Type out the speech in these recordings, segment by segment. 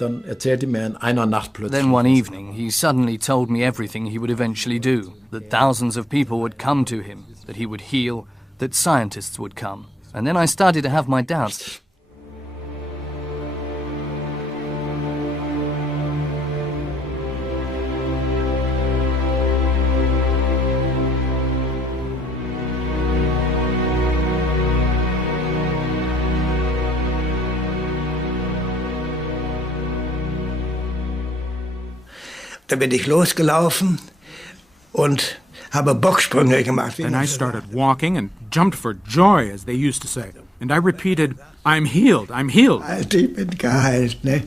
Then one evening he suddenly told me everything he would eventually do, that thousands of people would come to him, that he would heal, that scientists would come. And then I started to have my doubts. Da bin ich losgelaufen und habe Bocksprünge gemacht. And I started walking and jumped for joy, as they used to say. And I repeated, I'm healed, I'm healed. Ich bin geheilt, ne?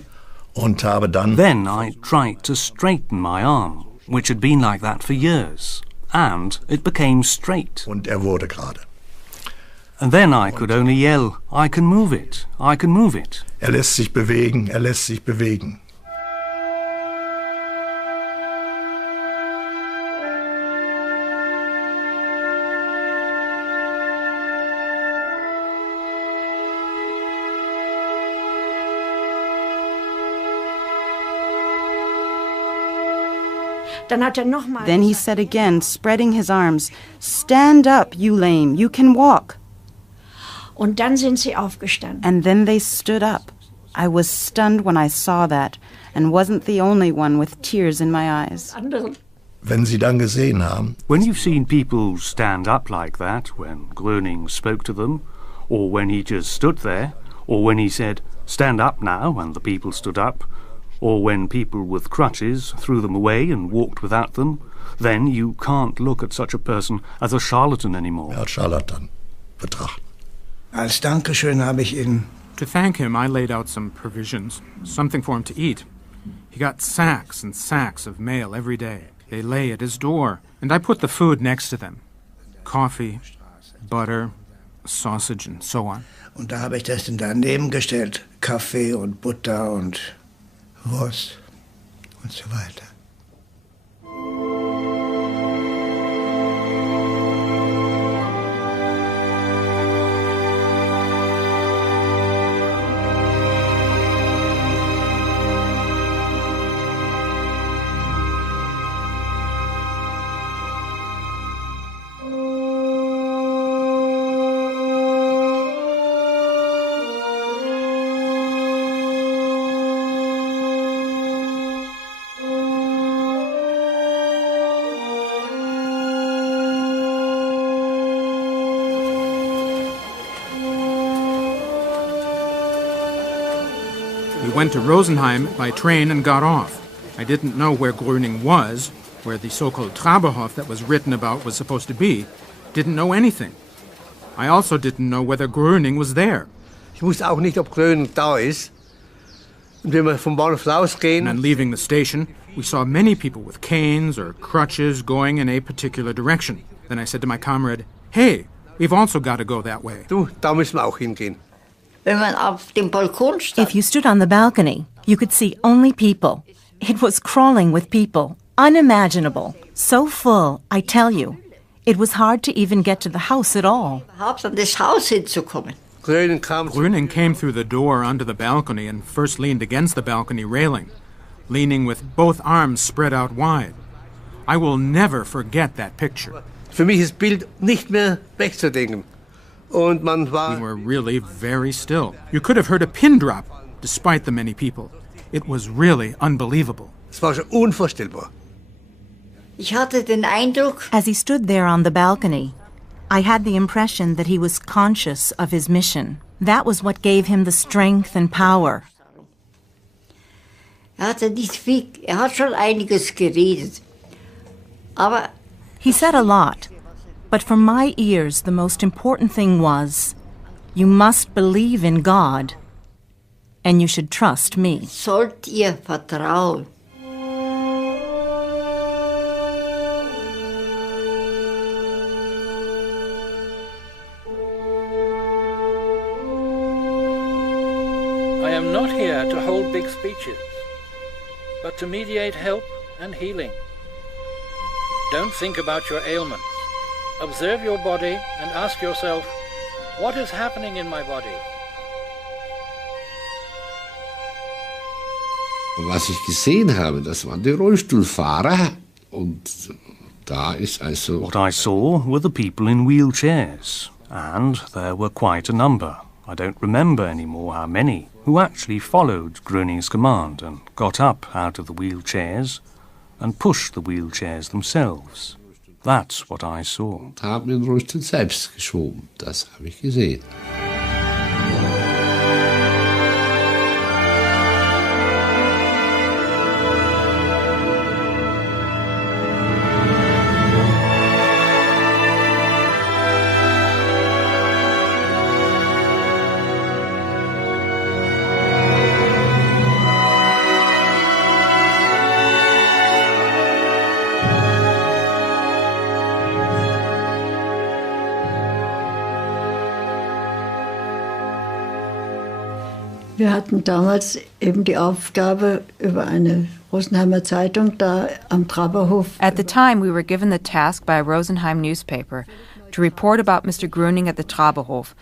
Und habe dann... Then I tried to straighten my arm, which had been like that for years. And it became straight. Und wurde gerade. And then I could only yell, I can move it, I can move it. Lässt sich bewegen, lässt sich bewegen. Then he said again, spreading his arms, "Stand up, you lame, you can walk." Und dann sind sie aufgestanden. And then they stood up. I was stunned when I saw that, and wasn't the only one with tears in my eyes. Wenn Sie dann gesehen haben... When you've seen people stand up like that, when Gröning spoke to them, or when he just stood there, or when he said, "Stand up now," and the people stood up, or when people with crutches threw them away and walked without them, then you can't look at such a person as a charlatan anymore. Als Charlatan betrachten. Als Dankeschön habe ich ihn... To thank him, I laid out some provisions, something for him to eat. He got sacks and sacks of mail every day. They lay at his door, and I put the food next to them. Coffee, butter, sausage, and so on. Und da habe ich das dann daneben gestellt. Kaffee und Butter und Wurst und so weiter. We went to Rosenheim by train and got off. I didn't know where Gröning was, where the so-called Traberhof that was written about was supposed to be. Didn't know anything. I also didn't know whether Gröning was there. Ich wusste auch nicht, ob Gröning da ist. Und wenn wir vom Bahnhof rausgehen... And then leaving the station, we saw many people with canes or crutches going in a particular direction. Then I said to my comrade, "Hey, we've also got to go that way." Du, da müssen wir auch hingehen. If you stood on the balcony, you could see only people. It was crawling with people, unimaginable, so full, I tell you. It was hard to even get to the house at all. Gröning came through the door onto the balcony and first leaned against the balcony railing, leaning with both arms spread out wide. I will never forget that picture. Für mich ist das Bild nicht mehr wegzudenken. Und man war... We were really very still. You could have heard a pin drop, despite the many people. It was really unbelievable. Es war schon unvorstellbar. As he stood there on the balcony, I had the impression that he was conscious of his mission. That was what gave him the strength and power. Schon einiges geredet. Aber he said a lot, but for my ears the most important thing was, you must believe in God, and you should trust me. Sollt ihr vertrauen. I am not here to hold big speeches, but to mediate help and healing. Don't think about your ailments. Observe your body and ask yourself, what is happening in my body? Und was ich gesehen habe, das waren die Rollstuhlfahrer. Und da ist also... What I saw were the people in wheelchairs. And there were quite a number. I don't remember anymore how many, who actually followed Gröning's command and got up out of the wheelchairs and pushed the wheelchairs themselves. That's what I saw. Und haben den Rollstuhl selbst geschoben. Das habe ich gesehen. Wir hatten damals eben die Aufgabe über eine Rosenheimer Zeitung da am Traberhof. At the time, we were given the task by a Rosenheim newspaper to report about Mr. Gröning at the Traberhof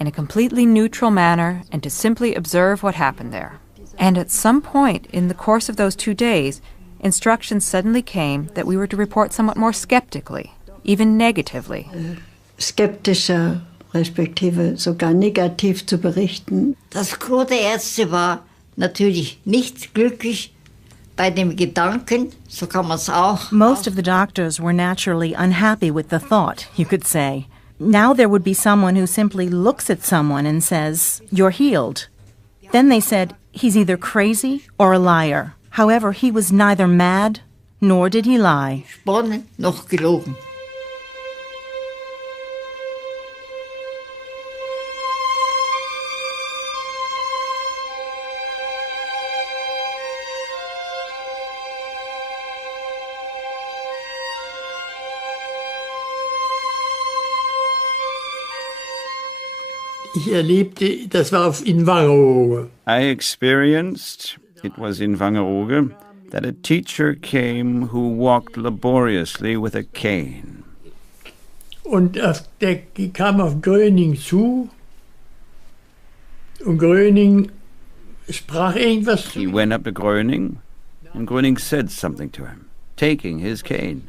in a completely neutral manner and to simply observe what happened there. And at some point in the course of those 2 days, instructions suddenly came that we were to report somewhat more skeptically, even negatively. Skeptischer, respektive sogar negativ zu berichten. Das Gros der Ärzte war natürlich nicht glücklich bei dem Gedanken, so kann man es auch. Most of the doctors were naturally unhappy with the thought, you could say. Now there would be someone who simply looks at someone and says, "You're healed." Then they said, "He's either crazy or a liar." However, he was neither mad, nor did he lie. Sponnen noch gelogen. Ich erlebte, das war in Wangerooge. I experienced, it was in Wangerooge, that a teacher came who walked laboriously with a cane. Und der kam auf Gröning zu und Gröning sprach irgendwas zu He went up to Gröning, and Gröning said something to him, taking his cane.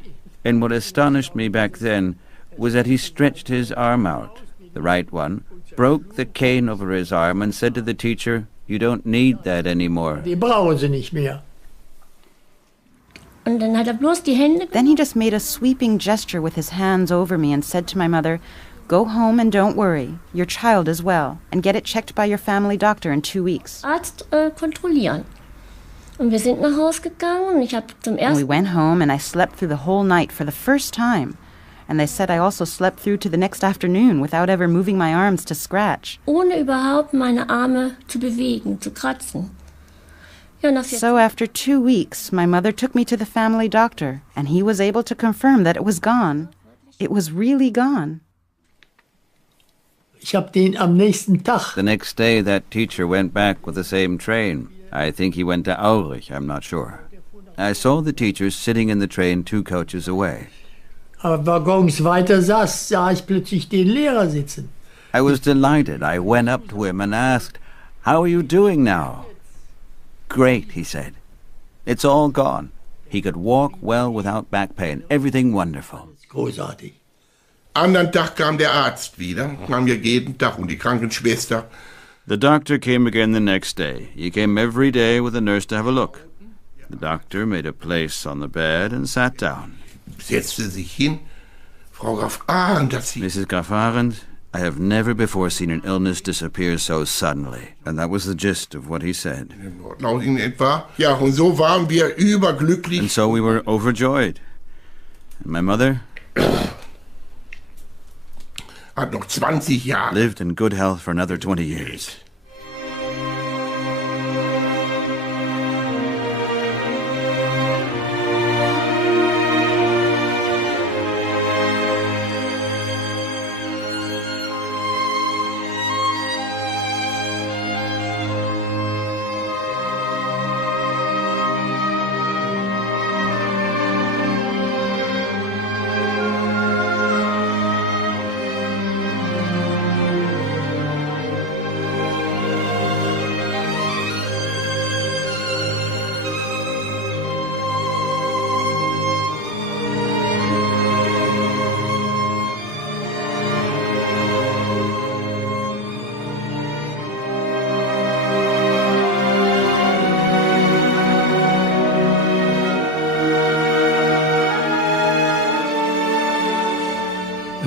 And what astonished me back then was that he stretched his arm out, the right one, broke the cane over his arm and said to the teacher, "You don't need that anymore." Die brauchen sie nicht mehr. Und dann hat bloß die Hände. Then he just made a sweeping gesture with his hands over me and said to my mother, "Go home and don't worry. Your child is well, and get it checked by your family doctor in 2 weeks." Arzt kontrollieren. Und wir sind nach Hause gegangen und ich habe zum And we ersten went home and I slept through the whole night for the first time. And they said I also slept through to the next afternoon without ever moving my arms to scratch. ohne überhaupt meine Arme zu bewegen, zu kratzen. Ja, nach So after 2 weeks, my mother took me to the family doctor, and he was able to confirm that it was gone. It was really gone. Ich habe den am nächsten Tag. The next day, that teacher went back with the same train. I think he went to Aurich, I'm not sure. I saw the teacher sitting in the train 2 coaches away. Aber Waggons weiter saß, sah ich plötzlich den Lehrer sitzen. I was delighted. I went up to him and asked, "How are you doing now?" "Great," he said. "It's all gone." He could walk well without back pain. Everything wonderful. Großartig. Anderen Tag kam der Arzt wieder, kam ja jeden Tag, und die Krankenschwester. The doctor came again the next day. He came every day with a nurse to have a look. The doctor made a place on the bed and sat down. Setzte sich hin. Frau Graf Arendt hat sie... Mrs. Graf Arendt, I have never before seen an illness disappear so suddenly. And that was the gist of what he said. Laut in etwa. Ja, und so waren wir überglücklich. And so we were overjoyed. And my mother... hat noch 20 Jahre. Lived in good health for another 20 years.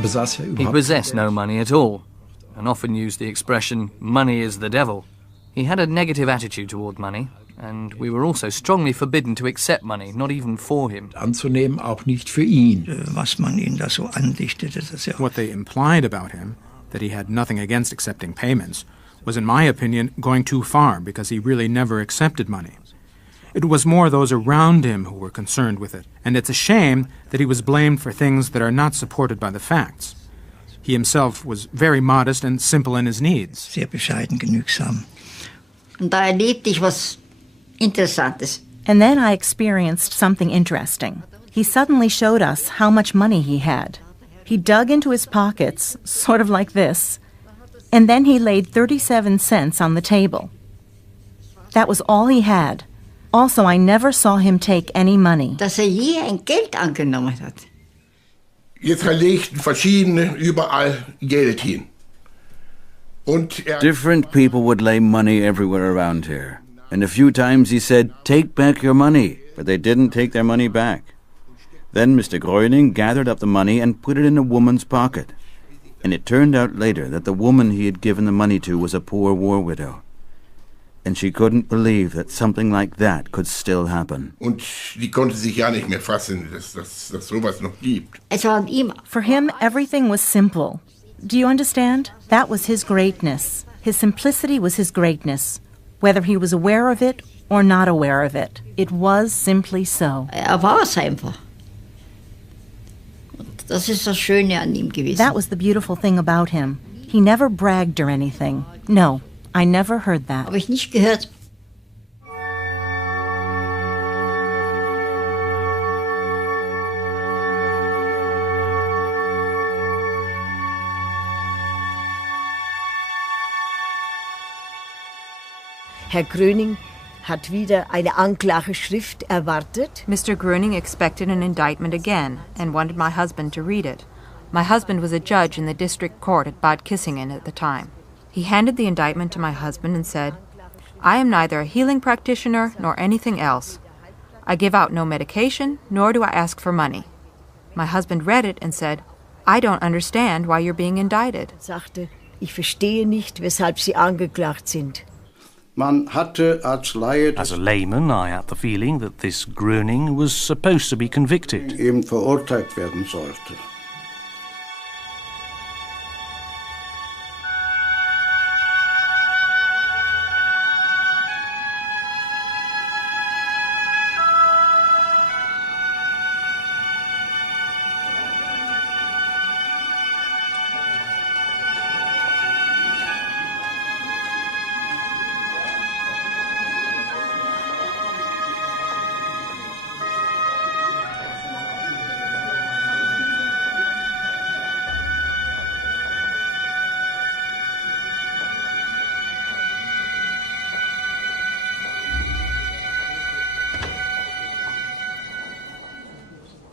He possessed no money at all, and often used the expression, "money is the devil." He had a negative attitude toward money, and we were also strongly forbidden to accept money, not even for him. Anzunehmen, auch nicht für ihn. Was man ihm da so andichtete, das ja. What they implied about him, that he had nothing against accepting payments, was in my opinion going too far because he really never accepted money. It was more those around him who were concerned with it, and it's a shame that he was blamed for things that are not supported by the facts. He himself was very modest and simple in his needs. Sehr bescheiden, genügsam. Und da erlebte ich was Interessantes. And then I experienced something interesting. He suddenly showed us how much money he had. He dug into his pockets, sort of like this, and then he laid 37 cents on the table. That was all he had. Also, I never saw him take any money. Dass je ein Geld angenommen hat. Jetzt legten verschiedene überall Geld hin. Different people would lay money everywhere around here. And a few times he said, "Take back your money," but they didn't take their money back. Then Mr. Gröning gathered up the money and put it in a woman's pocket. And it turned out later that the woman he had given the money to was a poor war widow. And she couldn't believe that something like that could still happen. Und die konnte sich ja nicht mehr fassen, dass sowas noch gibt. For him, everything was simple. Do you understand? That was his greatness. His simplicity was his greatness. Whether he was aware of it or not aware of it, it was simply so. War es einfach. Das ist das Schöne an ihm gewesen. That was the beautiful thing about him. He never bragged or anything. No, I never heard that. Habe ich nicht gehört. Herr Gröning hat wieder eine Anklageschrift erwartet. Mr. Gröning expected an indictment again and wanted my husband to read it. My husband was a judge in the district court at Bad Kissingen at the time. He handed the indictment to my husband and said, "I am neither a healing practitioner nor anything else. I give out no medication, nor do I ask for money." My husband read it and said, "I don't understand why you're being indicted." Sagte, ich verstehe nicht, weshalb Sie angeklagt sind. As a layman, I had the feeling that this Gröning was supposed to be convicted. Verurteilt werden sollte.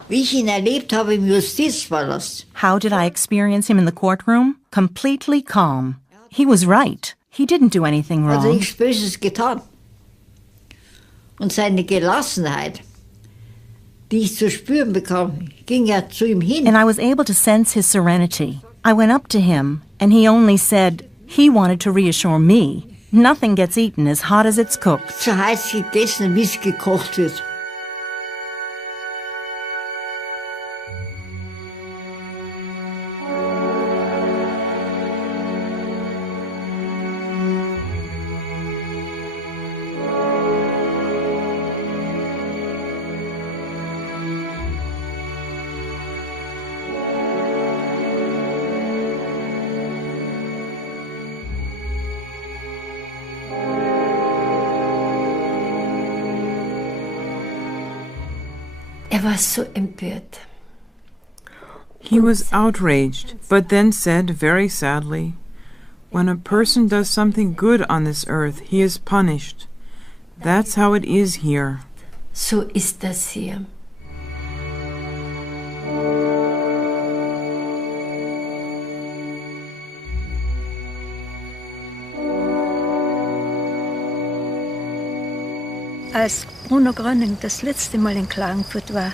Wie ich ihn erlebt habe im Justizpalast. How did I experience him in the courtroom? Completely calm. He was right. He didn't do anything wrong. Also nichts Böses getan. Und seine Gelassenheit, die ich zu spüren bekam, ging ja zu ihm hin. And I was able to sense his serenity. I went up to him, and he only said he wanted to reassure me. Nothing gets eaten as hot as it's cooked. So heiß gegessen, wie es gekocht wird. War so empört. He was outraged, but then said very sadly, "When a person does something good on this earth, he is punished. That's how it is here." So ist das hier. Als Bruno Gröning das letzte Mal in Klagenfurt war,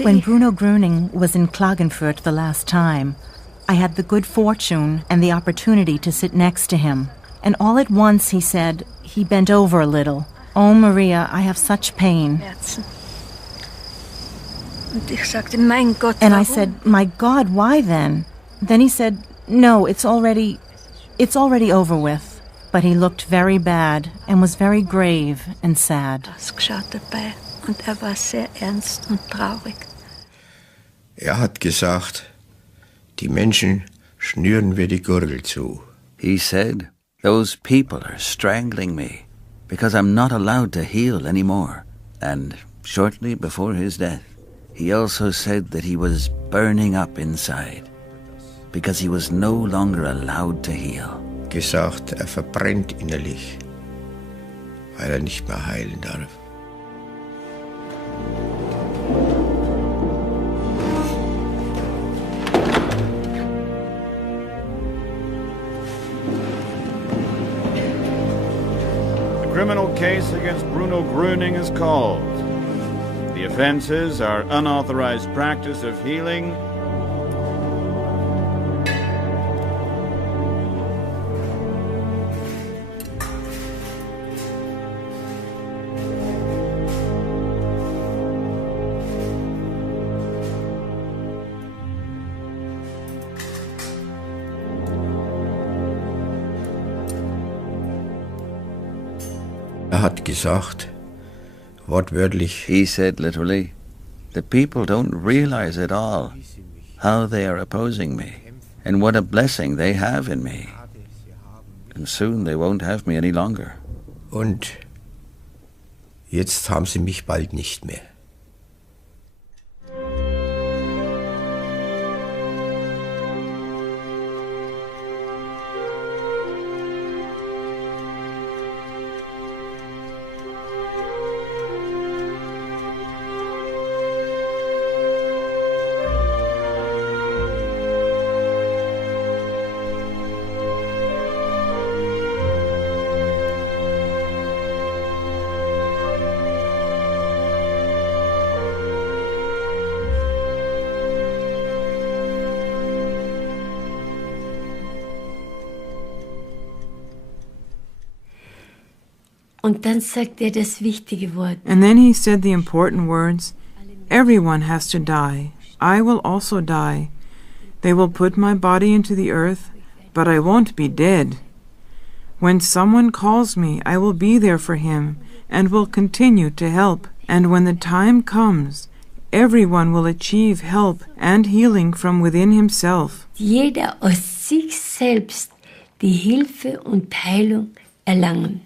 When Bruno Gröning was in Klagenfurt the last time, I had the good fortune and the opportunity to sit next to him. And all at once he said, he bent over a little, "Oh, Maria, I have such pain." And I said, "My God, why then?" Then he said, "No, it's already over with." But he looked very bad and was very grave and sad. Hat gesagt, die Menschen schnüren wir die Gurgel zu. He said, those people are strangling me because I'm not allowed to heal anymore. And shortly before his death, he also said that he was burning up inside because he was no longer allowed to heal. Gesagt, verbrennt innerlich, weil nicht mehr heilen darf. The criminal case against Bruno Gröning is called. The offenses are unauthorized practice of healing, Hat gesagt, wortwörtlich. He said literally, the people don't realize at all how they are opposing me and what a blessing they have in me. And soon they won't have me any longer. Und jetzt haben sie mich bald nicht mehr. Und dann sagt das wichtige Wort. And then he said the important words, "Everyone has to die. I will also die. They will put my body into the earth, but I won't be dead. When someone calls me, I will be there for him and will continue to help. And when the time comes, everyone will achieve help and healing from within himself." Jeder aus sich selbst die Hilfe und Heilung erlangen.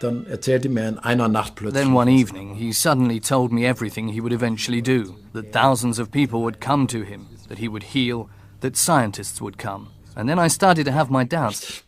Dann erzählte mir in einer Nacht plötzlich. Then one evening, he suddenly told me everything he would eventually do, that thousands of people would come to him, that he would heal, that scientists would come. And then I started to have my doubts.